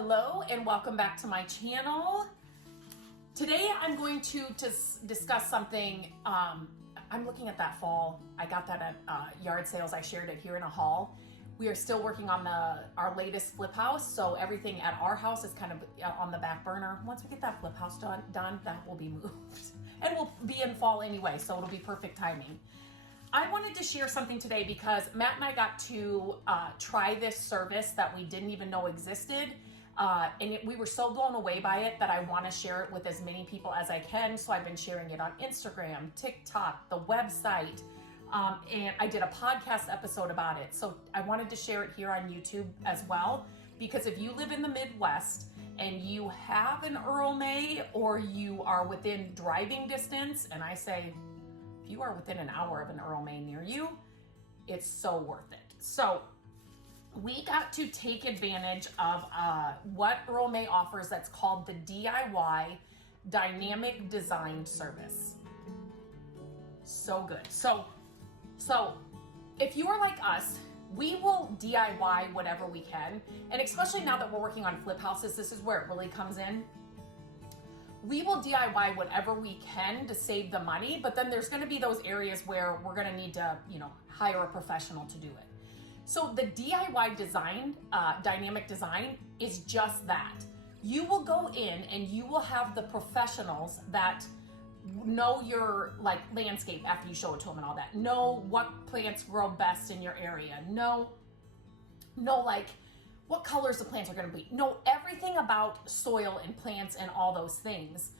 Hello and welcome back to my channel. Today I'm going to discuss something. I'm looking at that fall. I got that at yard sales. I shared it here in a haul. We are still working on our latest flip house, so everything at our house is kind of on the back burner. Once we get that flip house done, that will be moved. And we'll be in fall anyway, so it'll be perfect timing. I wanted to share something today because Matt and I got to try this service that we didn't even know existed. We were so blown away by it that I want to share it with as many people as I can. So I've been sharing it on Instagram, TikTok, the website, and I did a podcast episode about it. So I wanted to share it here on YouTube as well, because if you live in the Midwest and you have an Earl May, or you are within driving distance, and I say, if you are within an hour of an Earl May near you, it's so worth it. So we got to take advantage of what Earl May offers that's called the DIY Dynamic Design Service. So good. So if you are like us, we will DIY whatever we can. And especially now that we're working on flip houses, this is where it really comes in. We will DIY whatever we can to save the money, but then there's going to be those areas where we're going to need to, hire a professional to do it. So the DIY design, dynamic design, is just that. You will go in and you will have the professionals that know your landscape after you show it to them and all that. Know what plants grow best in your area. Know what colors the plants are going to be. Know everything about soil and plants and all those things.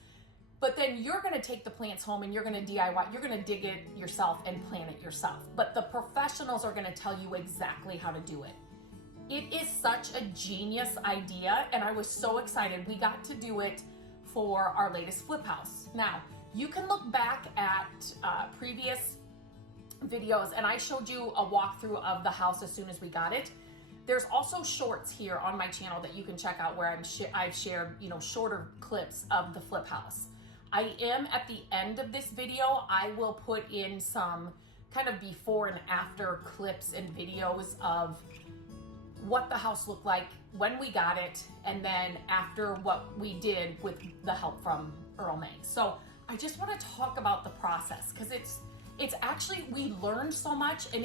But then you're going to take the plants home and you're going to DIY, you're going to dig it yourself and plant it yourself. But the professionals are going to tell you exactly how to do it. It is such a genius idea, and I was so excited. We got to do it for our latest flip house. Now, you can look back at previous videos, and I showed you a walkthrough of the house as soon as we got it. There's also shorts here on my channel that you can check out where I've shared, shorter clips of the flip house. I am at the end of this video, I will put in some kind of before and after clips and videos of what the house looked like when we got it, and then after what we did with the help from Earl May. So I just want to talk about the process, because it's actually, we learned so much, and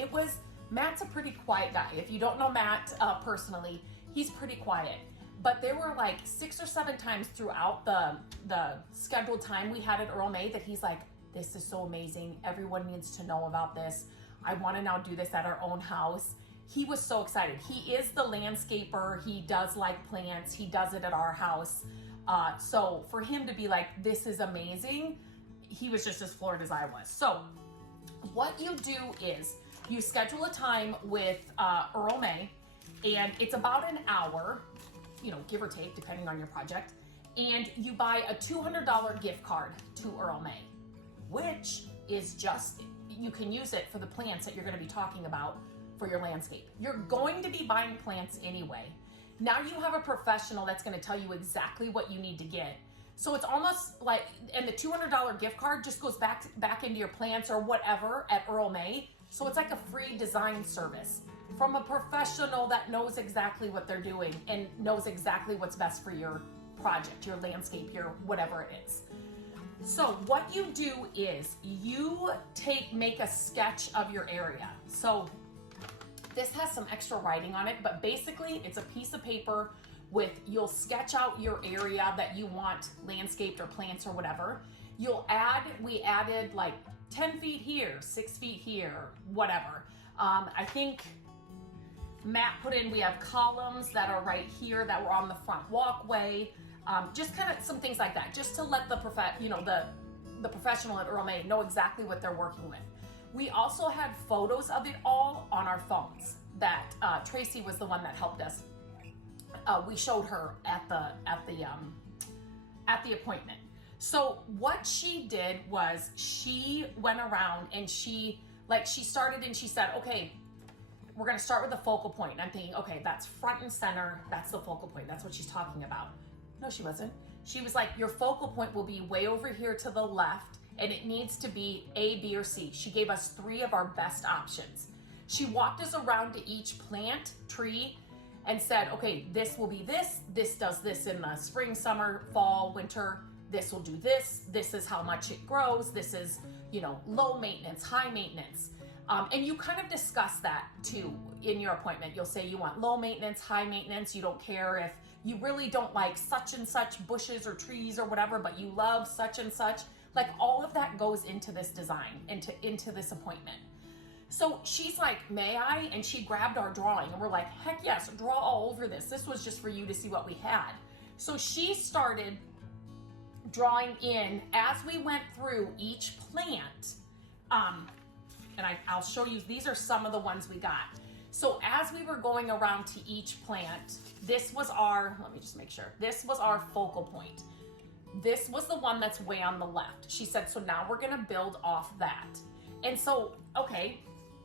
Matt's a pretty quiet guy. If you don't know Matt personally, he's pretty quiet. But there were 6 or 7 times throughout the scheduled time we had at Earl May that he's like, this is so amazing. Everyone needs to know about this. I want to now do this at our own house. He was so excited. He is the landscaper. He does like plants. He does it at our house. So for him to be like, this is amazing, he was just as floored as I was. So what you do is you schedule a time with Earl May, and it's about an hour, give or take, depending on your project. And you buy a $200 gift card to Earl May, which is you can use it for the plants that you're going to be talking about for your landscape. You're going to be buying plants anyway. Now you have a professional that's going to tell you exactly what you need to get. So it's almost and the $200 gift card just goes back into your plants or whatever at Earl May. So it's like a free design service from a professional that knows exactly what they're doing and knows exactly what's best for your project, your landscape, your whatever it is. So what you do is you make a sketch of your area. So this has some extra writing on it, but basically it's a piece of paper you'll sketch out your area that you want landscaped or plants or whatever. We added 10 feet here, 6 feet here, whatever. I think Matt put in, we have columns that are right here that were on the front walkway. Just kind of some things like that, just to let the professional at Earl May know exactly what they're working with. We also had photos of it all on our phones that Tracy was the one that helped us. We showed her at the appointment. So what she did was she went around and she started and she said, okay, we're going to start with the focal point. And I'm thinking, okay, that's front and center. That's the focal point. That's what she's talking about. No, she wasn't. She was like, your focal point will be way over here to the left, and it needs to be A, B, or C. She gave us 3 of our best options. She walked us around to each plant, tree, and said, okay, this will be this does this in the spring, summer, fall, winter, this will do this is how much it grows, this is, you know, low maintenance, high maintenance. And you kind of discuss that too in your appointment. You'll say you want low maintenance, high maintenance, you don't care if you really don't like such and such bushes or trees or whatever, but you love such and such. Like all of that goes into this design, into this appointment. So she's like, may I? And she grabbed our drawing and we're like, heck yes, draw all over this. This was just for you to see what we had. So she started drawing in as we went through each plant. And I'll show you, these are some of the ones we got. So as we were going around to each plant, this was our, let me just make sure, this was our focal point. This was the one that's way on the left. She said, so now we're gonna build off that. And so, okay.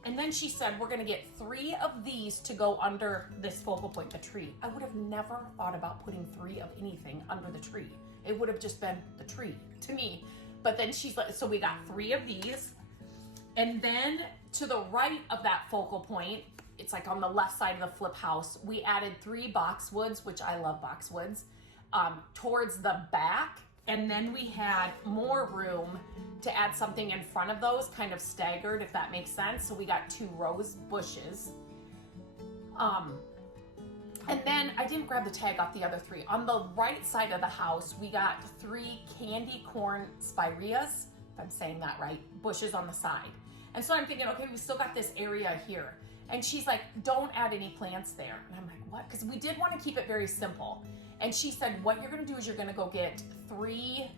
And then she said, we're gonna get 3 of these to go under this focal point, the tree. I would have never thought about putting 3 of anything under the tree. It would have just been the tree to me. But then she's like, so we got 3 of these. And then to the right of that focal point, it's like on the left side of the flip house, we added 3 boxwoods, which I love boxwoods, towards the back. And then we had more room to add something in front of those, kind of staggered, if that makes sense. So we got 2 rose bushes. And then I didn't grab the tag off the other 3. On the right side of the house, we got 3 candy corn spireas, if I'm saying that right, bushes on the side. And so I'm thinking, okay, we still got this area here. And she's like, don't add any plants there. And I'm like, what? Because we did want to keep it very simple. And she said, what you're going to do is you're going to go get 3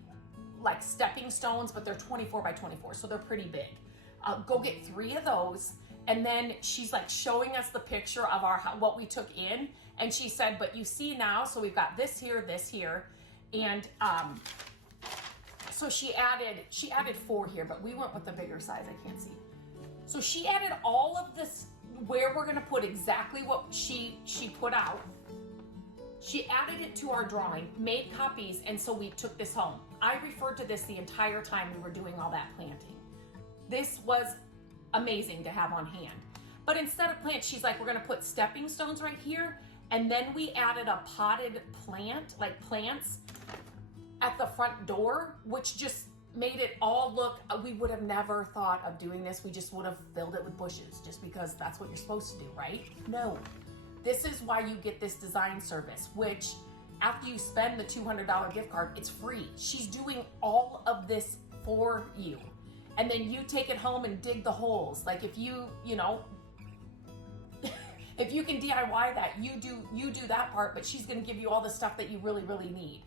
like stepping stones, but they're 24 by 24, so they're pretty big. Go get 3 of those. And then she's like showing us the picture of what we took in. And she said, but you see now, so we've got this here. And so she added 4 here, but we went with the bigger size, I can't see. So she added all of this, where we're gonna put exactly what she put out. She added it to our drawing, made copies, and so we took this home. I referred to this the entire time we were doing all that planting. This was amazing to have on hand. But instead of plants, she's like, we're gonna put stepping stones right here, and then we added a potted plant, like plants, at the front door, which just made it all look, we would have never thought of doing this. We just would have filled it with bushes just because that's what you're supposed to do, right? No. This is why you get this design service, which after you spend the $200 gift card, it's free. She's doing all of this for you. And then you take it home and dig the holes. Like if you know, if you can DIY that, you do that part, but she's gonna give you all the stuff that you really, really need.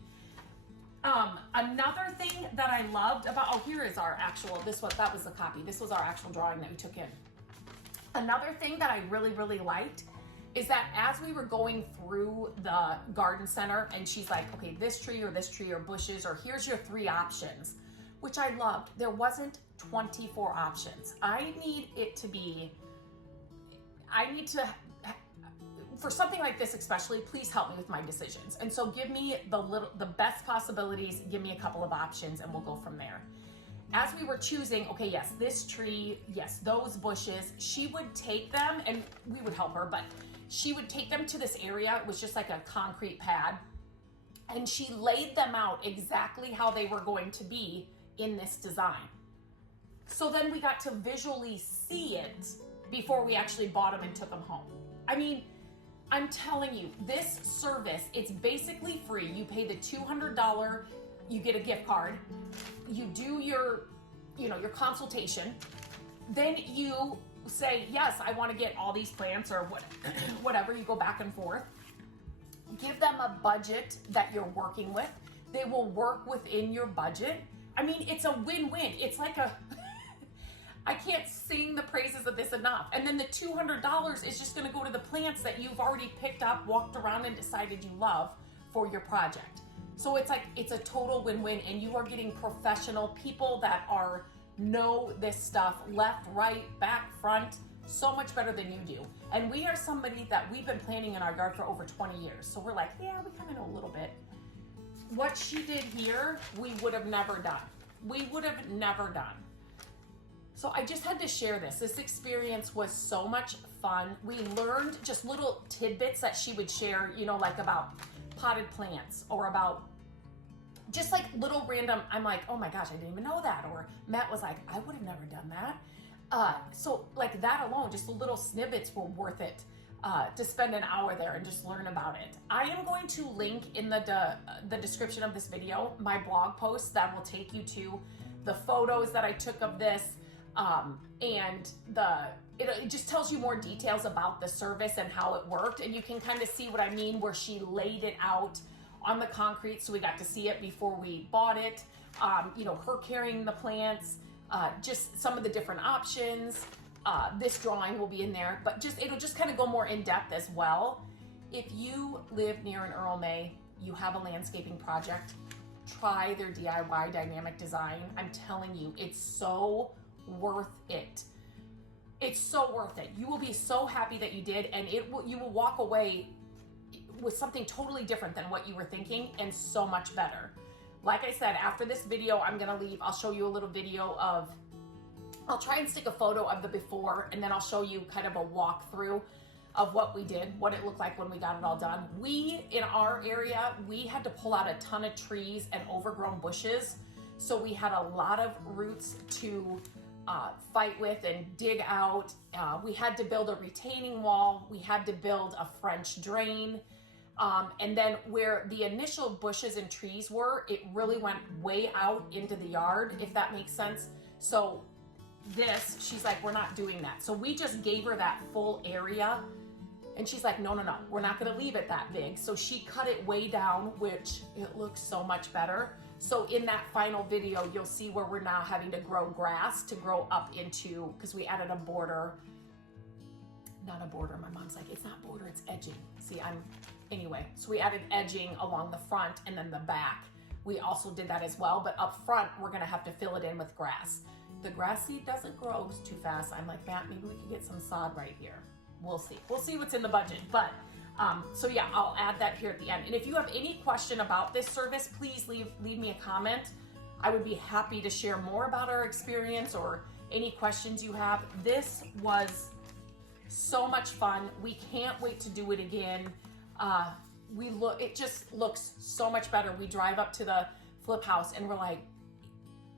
Another thing that I loved about, oh, here is our actual, that was the copy. This was our actual drawing that we took in. Another thing that I really, really liked is that as we were going through the garden center and she's like, okay, this tree or bushes, or here's your 3 options, which I loved. There wasn't 24 options. I need for something like this especially, please help me with my decisions. And so give me the best possibilities, give me a couple of options, and we'll go from there. As we were choosing, okay, yes, this tree, yes, those bushes, she would take them, and we would help her, but she would take them to this area. It was just like a concrete pad, and she laid them out exactly how they were going to be in this design. So then we got to visually see it before we actually bought them and took them home. I mean, I'm telling you, this service, it's basically free. You pay the $200, you get a gift card, you do your consultation, then you say, yes, I want to get all these plants or whatever, you go back and forth. Give them a budget that you're working with. They will work within your budget. I mean, it's a win-win. It's like I can't sing the praises of this enough. And then the $200 is just gonna go to the plants that you've already picked up, walked around, and decided you love for your project. So it's like, it's a total win-win, and you are getting professional people that know this stuff left, right, back, front, so much better than you do. And we are somebody that we've been planting in our yard for over 20 years. So we're like, yeah, we kind of know a little bit. What she did here, we would have never done. We would have never done. So I just had to share this. This experience was so much fun. We learned just little tidbits that she would share, you know, like about potted plants or about just like little random, I'm like, oh my gosh, I didn't even know that. Or Matt was like, I would have never done that. So like that alone, just the little snippets were worth it to spend an hour there and just learn about it. I am going to link in the description of this video, my blog post that will take you to the photos that I took of this, and it just tells you more details about the service and how it worked. And you can kind of see what I mean, where she laid it out on the concrete, so we got to see it before we bought it. You know, her carrying the plants, just some of the different options. This drawing will be in there, but it'll just kind of go more in depth as well. If you live near an Earl May, you have a landscaping project, try their DIY dynamic design. I'm telling you, it's so worth it. It's so worth it. You will be so happy that you did, and you will walk away with something totally different than what you were thinking, and so much better. Like I said, after this video, I'll show you a little video of, I'll try and stick a photo of the before, and then I'll show you kind of a walkthrough of what we did, what it looked like when we got it all done. In our area, we had to pull out a ton of trees and overgrown bushes. So we had a lot of roots to fight with and dig out. We had to build a retaining wall. We had to build a French drain. And then where the initial bushes and trees were, it really went way out into the yard, if that makes sense. So she's like, we're not doing that. So we just gave her that full area, and she's like, no, we're not gonna leave it that big. So she cut it way down, which it looks so much better. So in that final video, you'll see where we're now having to grow grass to grow up into, because we added a border, not a border. My mom's like, it's not border, it's edging. See, anyway, so we added edging along the front and then the back. We also did that as well, but up front, we're gonna have to fill it in with grass. The grass seed doesn't grow too fast. I'm like, Matt, maybe we could get some sod right here. We'll see. We'll see what's in the budget. But so yeah, I'll add that here at the end. And if you have any question about this service, please leave me a comment. I would be happy to share more about our experience or any questions you have. This was so much fun. We can't wait to do it again. It just looks so much better. We drive up to the flip house and we're like,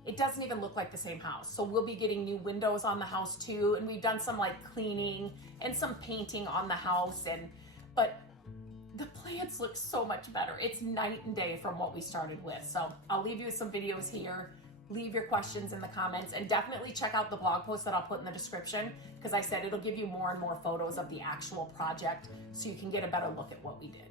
it doesn't even look like the same house. So we'll be getting new windows on the house too. And we've done some like cleaning and some painting on the house. But the plants look so much better. It's night and day from what we started with. So I'll leave you some videos here. Leave your questions in the comments, and definitely check out the blog post that I'll put in the description, because I said it'll give you more and more photos of the actual project so you can get a better look at what we did.